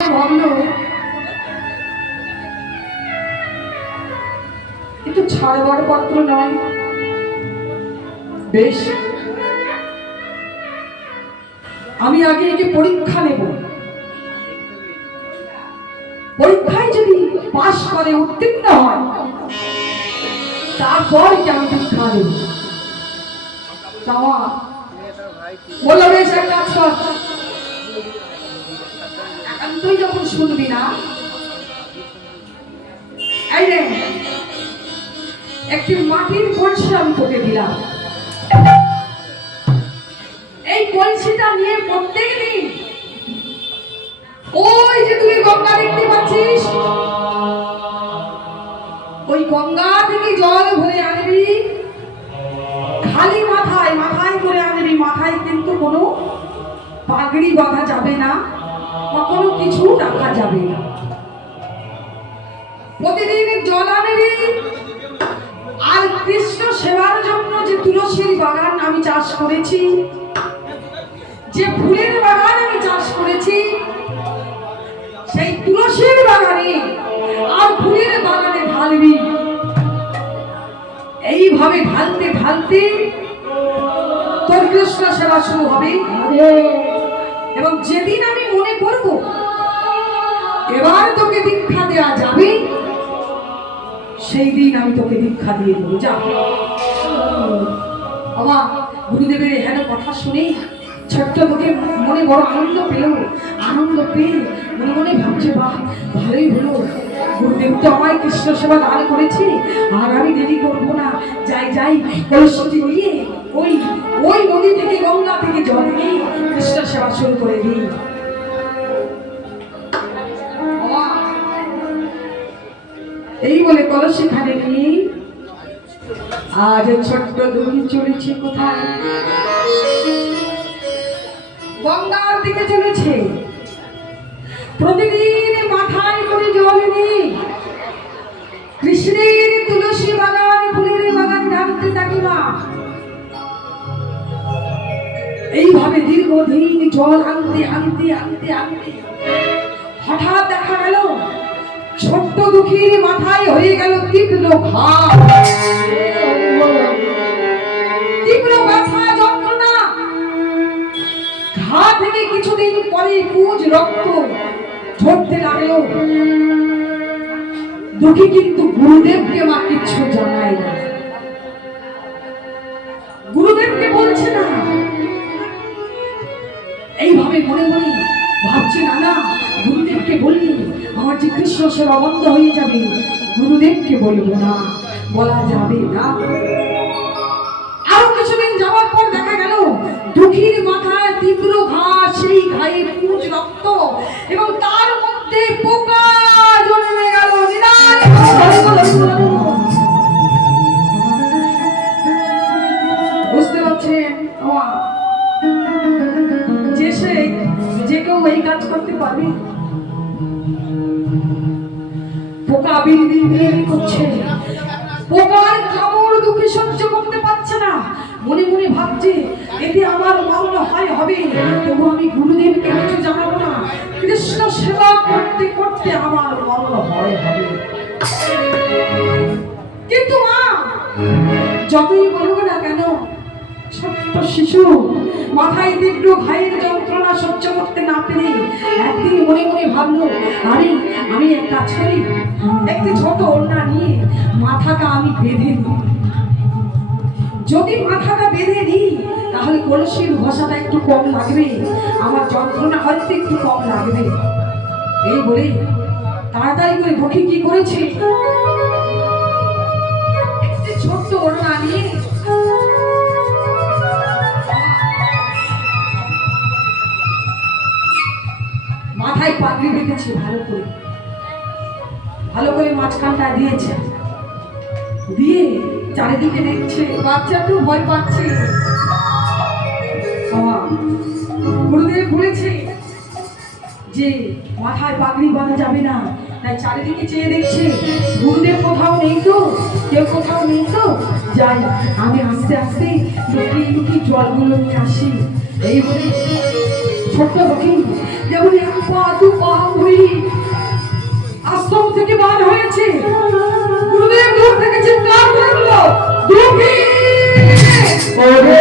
ভাবলো একটু ছাড়বার পাত্র নয়, বেশ আমি আগে একে পরীক্ষা নেব, পরীক্ষায় যদি পাশ করে উত্তীর্ণ হয় তারপর আমি দীক্ষা দেব। বললো বেশ এক কাজ কর, তুই যখন শুনবি না, এই রে একটি মাটির কলসি আমি তোকে দিলাম, এই কলসিটা নিয়ে প্রত্যেক দিন ওই যে তুই গঙ্গা দেখতে পাচ্ছিস, ওই গঙ্গা থেকে জল ভরে আনবি, খালি মাথায় মাথায় করে আনবি, মাথায় কিন্তু কোনো পাগড়ি বাঁধা যাবে না বা কোনো কিছু রাখা যাবে না। প্রতিদিন জল আনবি, আর কৃষ্ণ সেবার জন্য যে তুলসীর বাগান আমি চাষ করেছি, যে ফুলের বাগান আমি চাষ করেছি, সেই তুলসীর বাগানে আর ফুলের বাগানে ঢালবি। এইভাবে ঢালতে ঢালতে তোর কৃষ্ণ সেবা শুরু হবে। এবং যেদিন আমি মনে করব এবার তোকে দীক্ষা দেওয়া যাবে, সেই দিন আমি তোকে দীক্ষা দিয়ে দেবো। যা বাবা, গুরুদেবের হেন কথা শুনে ছোট্ট বুকে মনে বড় আনন্দ পেল, আনন্দ পেয়ে মনে মনে ভাবছে বাহ ভালোই হলো, গুরুদেব তো আমায় কৃষ্ণ সেবা দান করেছে, আর আমি দেরি করবো না, যাই যাই কলসটি নিয়ে ওই ওই নদী থেকে গঙ্গা থেকে জল নিয়ে কৃষ্ণ সেবা শুরু করে দিই। এই বলে কলসি খানে নিয়ে আজ ছোট্ট দুঃখী চলেছে কোথায়, গঙ্গার দিকে চলেছে। প্রতিদিন মাথায় করে জল নিয়ে কৃষ্ণের তুলসী বাগান ফুলের বাগান ঢালতে থাকি না। এইভাবে দীর্ঘদিন জল আনতে আনতে আনতে আনতে হঠাৎ দেখা গেল ছোট্ট দুঃখীর মাথায় হয়ে গেল তীব্র ঘাত, তীব্র ব্যথা যন্ত্রণা। ঘা থেকে কিছুদিন পরে পুজ রক্ত ঝরতে লাগলো। দুঃখী কিন্তু গুরুদেবকে মা কিচ্ছু জানায় না, গুরুদেবকে বলছে না। এইভাবে মনে মনে ভাবছে না না গুরুদেবকে বললি আমার যে কৃষ্ণ সেবা বন্ধ হয়ে যাবে, গুরুদেবকে বলবো না, বলা যাবে না। আরো কিছুদিন যাওয়ার পর দেখা গেল দুঃখীর মাথায় তীব্র ঘা, সেই ঘায়ে পুজ রক্ত এবং তার মধ্যে পোকা জন্মে গেল। বুঝতে পারছেন যে কেউ এই কাজ করতে পারবে? পোকা বিড়বিড় করছে, পোকার কামড় দুঃখী সহ্য করতে পারছে না, মনে মনে ভাবছে এতে আমার মরণ হয় হবে, তবু আমি গুরুদেবকে কিছু জানাবো না, কৃষ্ণ সেবা করতে করতে আমার মরণ হয় হবে। কিন্তু মা যতই বলবো না কেন, ছোট্ট শিশু মাথায় তীব্র ঘায়ের যন্ত্রণা সহ্য করতে না পেরে একদিন মনে মনে ভাবলো, আরে আমি এক কাজ করি, একটি ছোট ওড়না নিয়ে মাথাটা আমি বেঁধে দিই। যদি মাথাটা বেঁধে দিই তাহলে কলসির ঘষাটা একটু কম লাগবে, আমার যন্ত্রণা হয়তো একটু কম লাগবে। এই বলে তাড়াতাড়ি করে দুঃখী কি করেছে, একটি ছোট্ট ওড়না নিয়ে মাথায় পাগড়ি বেঁধেছে, ভালো করে মাঝখানটা দিয়েছে, দিয়ে চারিদিকে দেখছে, বাচ্চাটা ভয় পাচ্ছে। গুরুদেব বলেছে যে মাথায় পাগড়ি বাঁধা যাবে না, তাই চারিদিকে চেয়ে দেখছে গুরুদেব কোথাও নেই তো, কেউ কোথাও নেই তো, যাই আমি আস্তে আস্তে লুকিয়ে লুকিয়ে জলগুলো নিয়ে আসি। এই বলে ছোট্ট দুঃখী যেমন এক পা দু পা ঘুরে ওরে